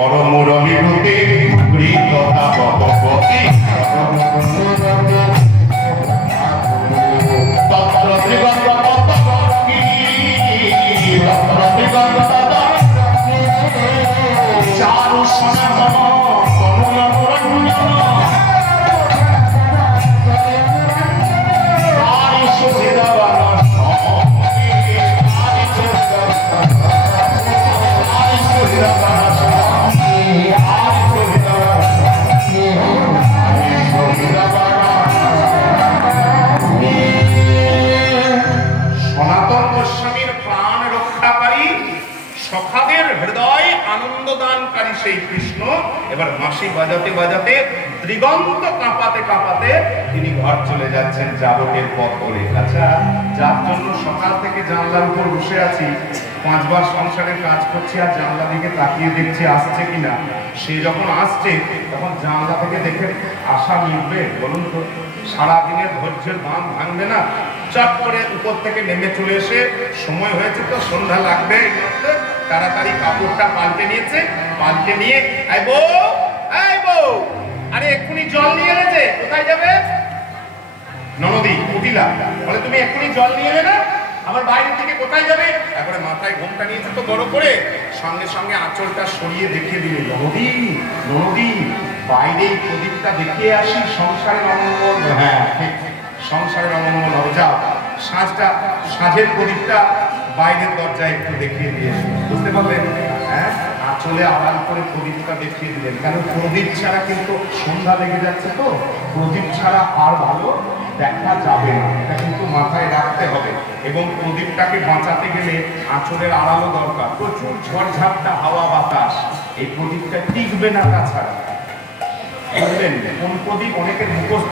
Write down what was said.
পরম রবিরূপে কথা ভগবতী তত্র ত্রিগন্ধ চারু সনাতন সখাদের হৃদয় আনন্দদানকারী সেই কৃষ্ণ এবার বাঁশি বাজাতে বাজাতে দিগন্ত কাঁপাতে কাঁপাতে তিনি ঘর চলে যাচ্ছেন যাবতের পথ করে। আচ্ছা, যার জন্য সকাল থেকে জানলার উপর বসে আছি, 5 বার সংসারের কাজ করছি আর জানলা দিকে তাকিয়ে দেখছি আসছে কিনা, সে যখন আসছে তখন জানলা থেকে দেখে আশা মিলবে? বলুন তো, সারাদিনের ধৈর্যের বাঁধ ভাঙবে না? চট করে উপর থেকে নেমে চলে এসে সময় হয়েছে তো সন্ধ্যা লাগবে, তাড়াতাড়ি কাপড়টা পাল্টে নিয়েছে, পাল্টে নিয়ে এই বউ, আরে এক্ষুনি জল নিয়ে এনেছে, কোথায় যাবে? ননদি কুটিলা বলে তুমি এক্ষুনি জল নিয়ে এলে না, আমার বাইরে থেকে কোথায় যাবে? তারপরে মাথায় ঘোমটা নিয়েছে তো বড় করে, সঙ্গে সঙ্গে আঁচলটা সরিয়ে দেখিয়ে দিলে, ননদি বাইরে প্রদীপটা দেখিয়ে আসি, সংসারের অমঙ্গল। হ্যাঁ ঠিক, সংসারের অমঙ্গল হবে, যাও সাঁঝের প্রদীপটা বাইরের দরজায় একটু দেখিয়ে দিয়ে বুঝতে পারলেন? হ্যাঁ, আঁচলে আড়াল করে প্রদীপটা দেখিয়ে দিলেন, কেন প্রদীপ ছাড়া কিন্তু সন্ধ্যা লেগে যাচ্ছে, তো প্রদীপ ছাড়া আর ভালো দেখা যাবে না, এটা কিন্তু মাথায় রাখতে হবে। এবং প্রদীপটাকে বাঁচাতে গেলে আঁচলের আড়ালও দরকার, প্রচুর ঝড়ঝাপটা হাওয়া বাতাস, এই প্রদীপটা টিকবে না তাছাড়া। বুঝলেন? কোন প্রদীপ অনেকের মুখস্থ